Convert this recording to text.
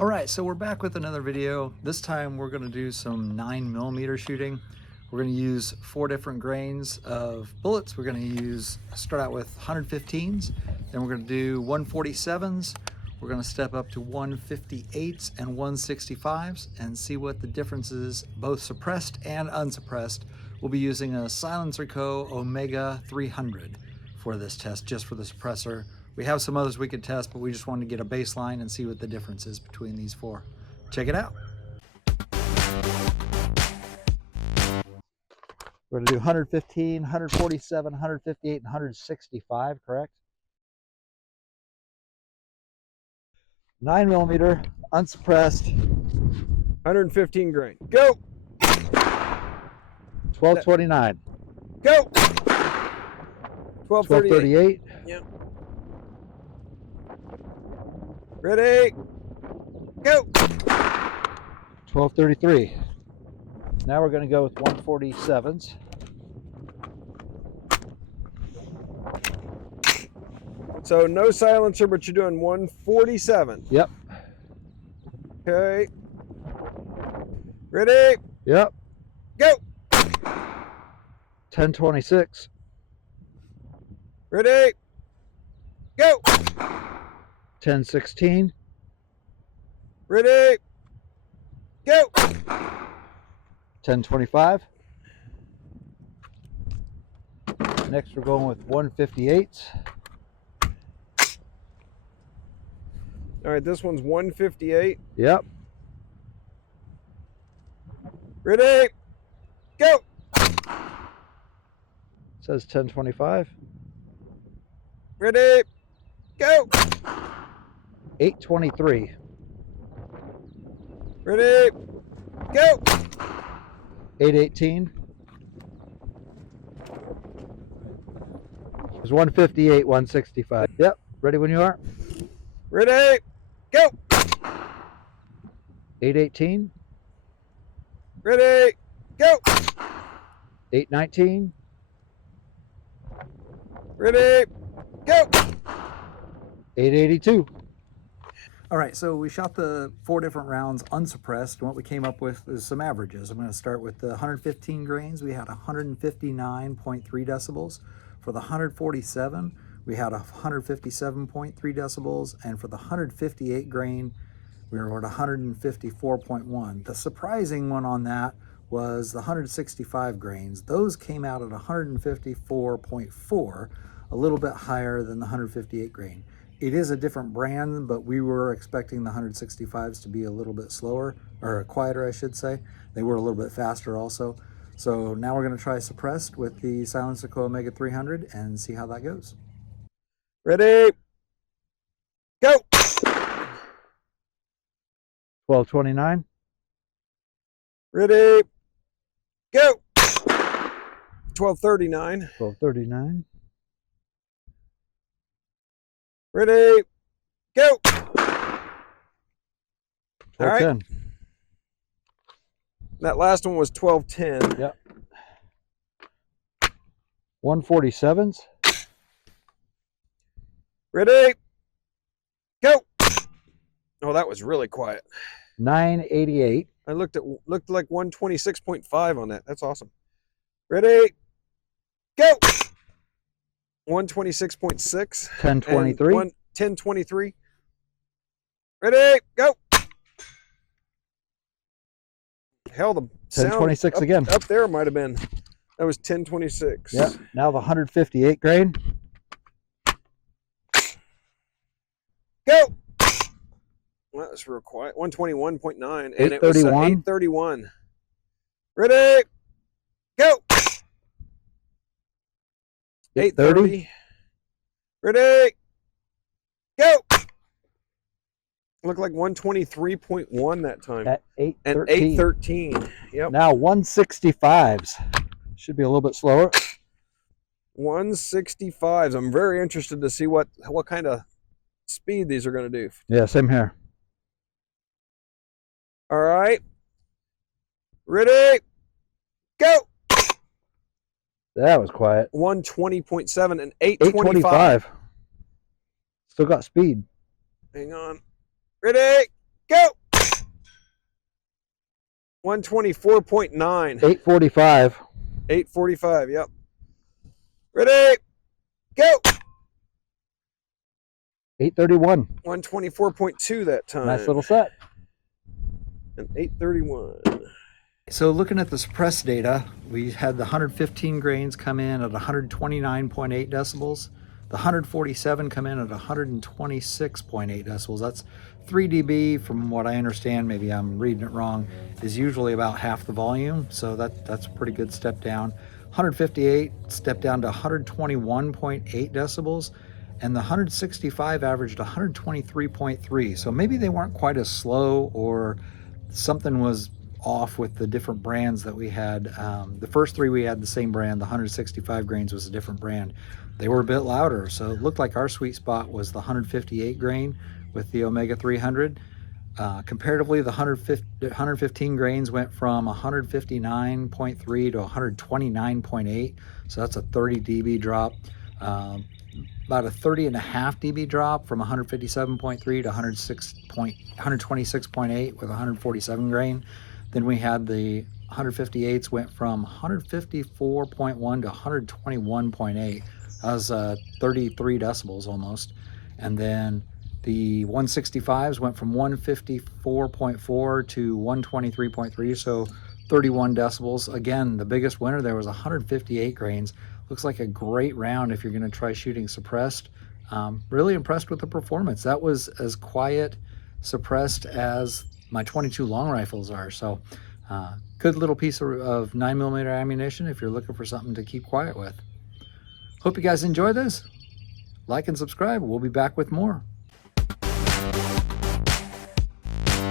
All right, so we're back with another video. This time we're going to do some 9mm shooting. We're going to use 4 different grains of bullets. We're going to start out with 115s, then we're going to do 147s. We're going to step up to 158s and 165s and see what the difference is, both suppressed and unsuppressed. We'll be using a SilencerCo Omega 300 for this test, just for the suppressor. We have some others we could test, but we just wanted to get a baseline and see what the difference is between these 4. Check it out. We're going to do 115, 147, 158, and 165, correct? 9mm, unsuppressed. 115 grain. Go! 1229. Go! 1238. Yep. Ready? Go! 1233. Now we're going to go with 147s. So no silencer, but you're doing 147. Yep. Okay. Ready? Yep. Go! 1026. Ready? Go! 1016. Ready? Go! 1025. Next we're going with 158s. All right, this one's 158. Yep. Ready? Go! Says 1025. Ready? Go! 823. Ready? Go! 818. There's 158, 165. Yep. Ready when you are. Ready? Go! 818. Ready? Go! 819. Ready? Go! 882. All right, so we shot the 4 different rounds unsuppressed, and what we came up with is some averages. I'm going to start with the 115 grains. We had 159.3 decibels. For the 147, we had 157.3 decibels, and for the 158 grain, we were at 154.1. The surprising one on that was the 165 grains. Those came out at 154.4, a little bit higher than the 158 grain. It is a different brand, but we were expecting the 165s to be a little bit slower, or quieter, I should say. They were a little bit faster also. So now we're going to try suppressed with the SilencerCo Omega 300 and see how that goes. Ready? Go! 1229. Ready? Go! 1239. 1239. Ready? Go! All 1210. right. That last one was 1210. Yep. 147s. Ready? Go! Oh, that was really quiet. 988. I looked like 126.5 on that. That's awesome. Ready? Go! 126.6. 1023. 1023. Ready? Go! Hell, the 1026 sound again. up there might have been. That was 1026. Yep. Now the 158 grain. Go! Well, that was real quiet. 121.9. And it was 831. Ready? Go! 830. Ready? Go! Looked like 123.1 that time. At 813. And 813. Yep. Now 165s. Should be a little bit slower. 165s. I'm very interested to see what kind of speed these are going to do. Yeah, same here. All right. Ready? Go! That was quiet. 120.7 and 825. 825. Still got speed. Hang on. Ready? Go! 124.9. 845. 845, yep. Ready, go! 831. 124.2 that time. Nice little set. And 831. So looking at the suppressed data, we had the 115 grains come in at 129.8 decibels. The 147 come in at 126.8 decibels. That's 3 dB from what I understand, maybe I'm reading it wrong, is usually about half the volume. So that's a pretty good step down. 158 stepped down to 121.8 decibels. And the 165 averaged 123.3. So maybe they weren't quite as slow, or something was off with the different brands that we had. The first three we had the same brand. The 165 grains was a different brand. They were a bit louder, so it looked like our sweet spot was the 158 grain with the Omega 300. Comparatively, the 115 grains went from 159.3 to 129.8, so that's a 30 dB drop. About a 30.5 dB drop from 157.3 to 126.8 with 147 grain. Then we had the 158s went from 154.1 to 121.8. That was 33 decibels almost. And then the 165s went from 154.4 to 123.3, so 31 decibels. Again, the biggest winner there was 158 grains. Looks like a great round if you're going to try shooting suppressed. Really impressed with the performance. That was as quiet suppressed as my 22 long rifles are. So good little piece of 9mm ammunition if you're looking for something to keep quiet with. Hope you guys enjoy this. Like and subscribe. We'll be back with more.